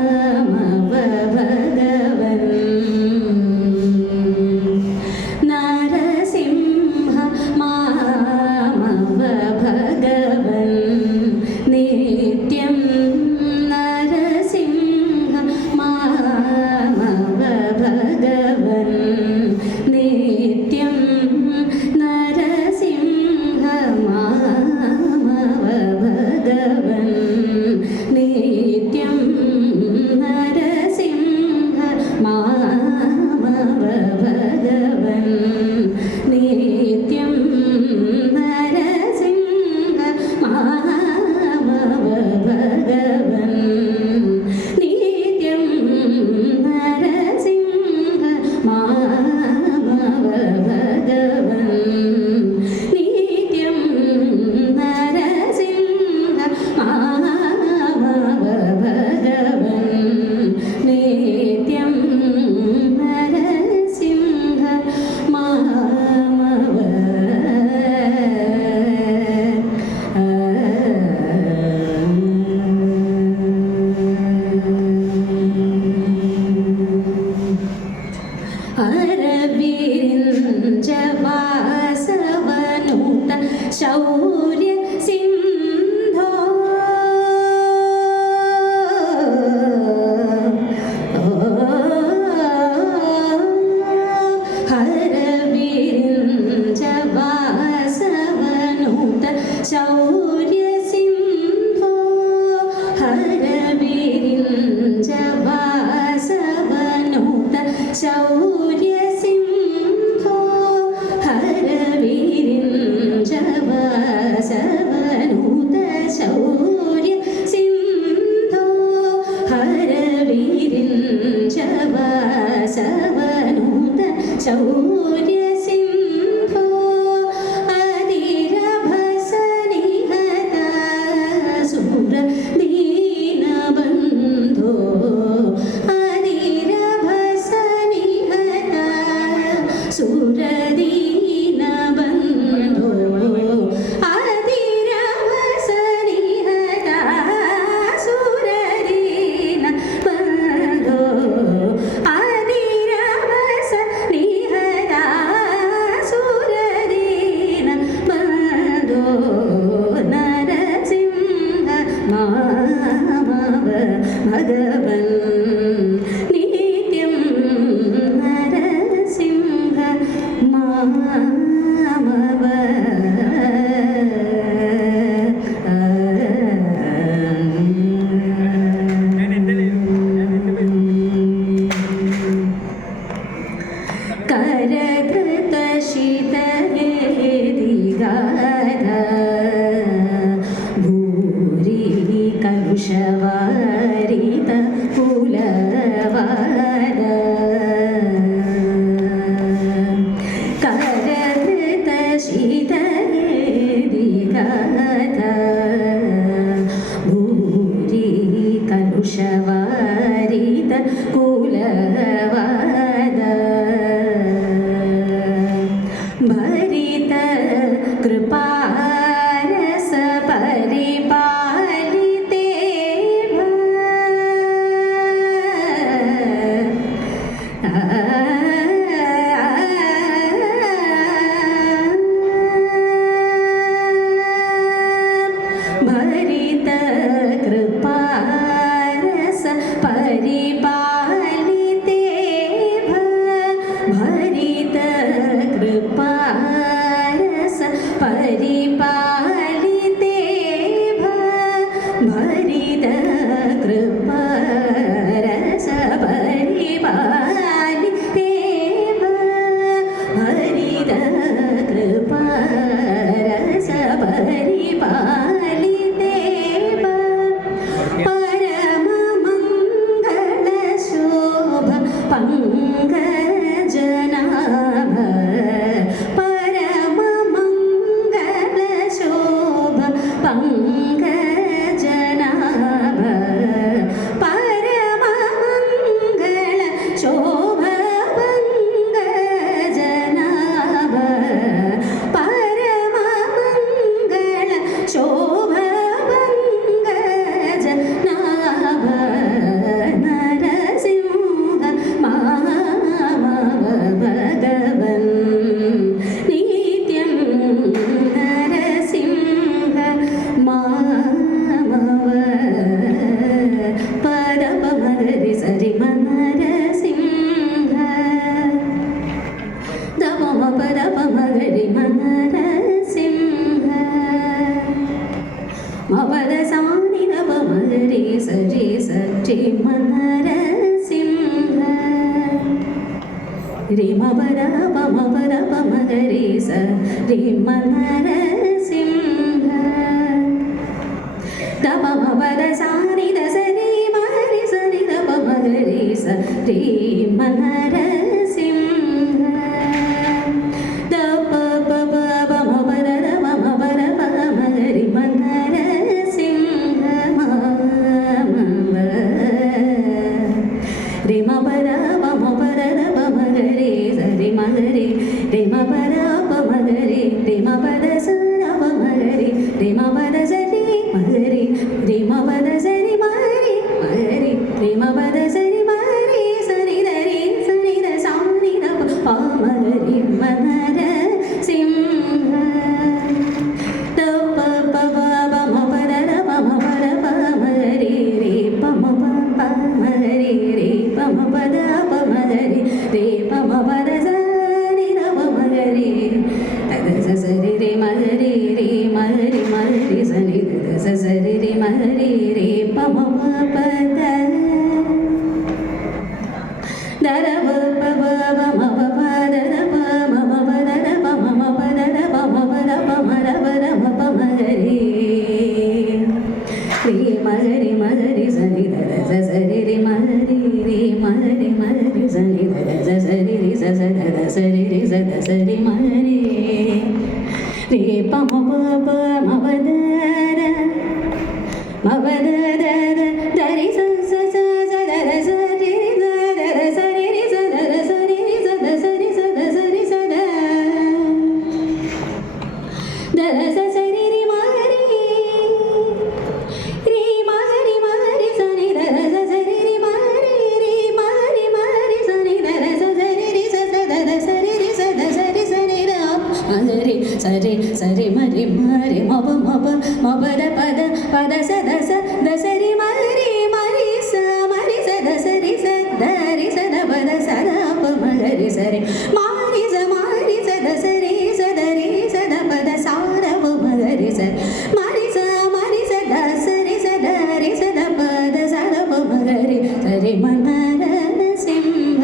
നരസിംഹമാമവ വാസവനൂത ശൗര്യ സിന്ധോ അതിരഭസനിഹത സുര ദീനബന്ധോ അതിരഭസനിഹത സുര ദീനബന്ധോ അതിരഭസനിഹത സുര ദീനബന്ധോ അതിരഭസനിഹത സുര ദീനബന്ധോ നരസിംഹ മാമവ ഭഗവൻ നിത്യം നരസിംഹ മാമവ കരധൃത ശീതേദിഗാധ ഭൂരി കലുഷവാരിത കുലവാര കരധൃത ശീതേദിഗാധ ഭൂരി കലുഷവാരിത കുലവാര ഭരിത കൃപാരസ പരിപാലിതേ ഭരിത കൃപാരസ പരിപാലിതേ ഭരിത കൃപാരസ പരിപാലിതേ ഭരിത കൃപാരസ പരിപാലിതേ ഭരിത കൃപാരസ പരിപാലിതേ പരമമംഗളശോഭ പങ്കജനാഭ പരമമംഗളശോഭ പങ്കജനാഭ പരമമംഗളശോഭ പങ്കജനാഭ പരമമംഗളശോഭ പങ്കജനാഭ നരസിംഹ മാമവ ഭഗവൻ നിത്യം നരസിംഹ മാമവ പരമഹരി സരിമ നരസിംഹ ദമമ പരമഹരി നരസിംഹ മപദ സാനി നവമഹരി സരി സരി നരസിംഹ രിമപര പമപര പമഹരി സരി നരസിംഹ ദമമപദ സാനി ദസരി മഹരി സരി ദമമഹരി സരി നരസിംഹ ദപ പപ പമപര പമപര പമഹരി നരസിംഹ മാമവ രിമപര പമപര പമഹരി സരി മഹരി രിമപര പമഹരി രിമപദ സര പമഹരി രിമപദ സരി മഹരി രിമപദ സരി മഹരി മഹരി രിമപദ സരി മഹരി സരി ദരി സരി ദ സാനി ദ പമഹരി നരസിംഹ ദപ പപ പമപര പമപര പമഹരി രി പമപ പമഹരി രി പമപദ പമഹരി രി പമപദ സരി ദ പമഹരി തദ സരി രി മഹരി രി മഹരി മഹരി സനി ദ സരി രി മഹരി രി പമപ പദ ദരവ പവ മമ പദ മമ പദ മമ പദ മമ പദ പമര പദ പമഹരി രി മഹരി മഹരി സനി ദ സരി രി മഹരി രി മഹരി മഹരി സനി ദ సరి రి సద సరి మరే రే పమ ప మవదర మవదర దరి స స స సద సరి రి సద సరి రి సద సరి రి సద సరి సద సరి సద దర స సరి రి మరే రి మరే మరే సని దర స సరి రి మరే రి మరే మరే సని దర స సరి రి సద దర సరి రి సద సరి సరి ర మరే సరి సరి మరే మరే మబ మబ మబద పద పద సద స దసరి మరే మరే స మరే సద సరి స దరి సద పద సద ప మగరి సరి మారి స మారి సద సరి సద రి సద పద సార ప మగరి స మారి స మారి సద సరి సద రి సద పద సద ప మగరి సరి మనర సింహ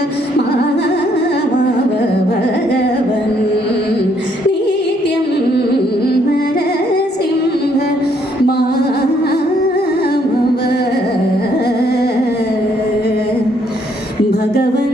భగవన్ నిత్యం నరసింహ మామవ భగవన్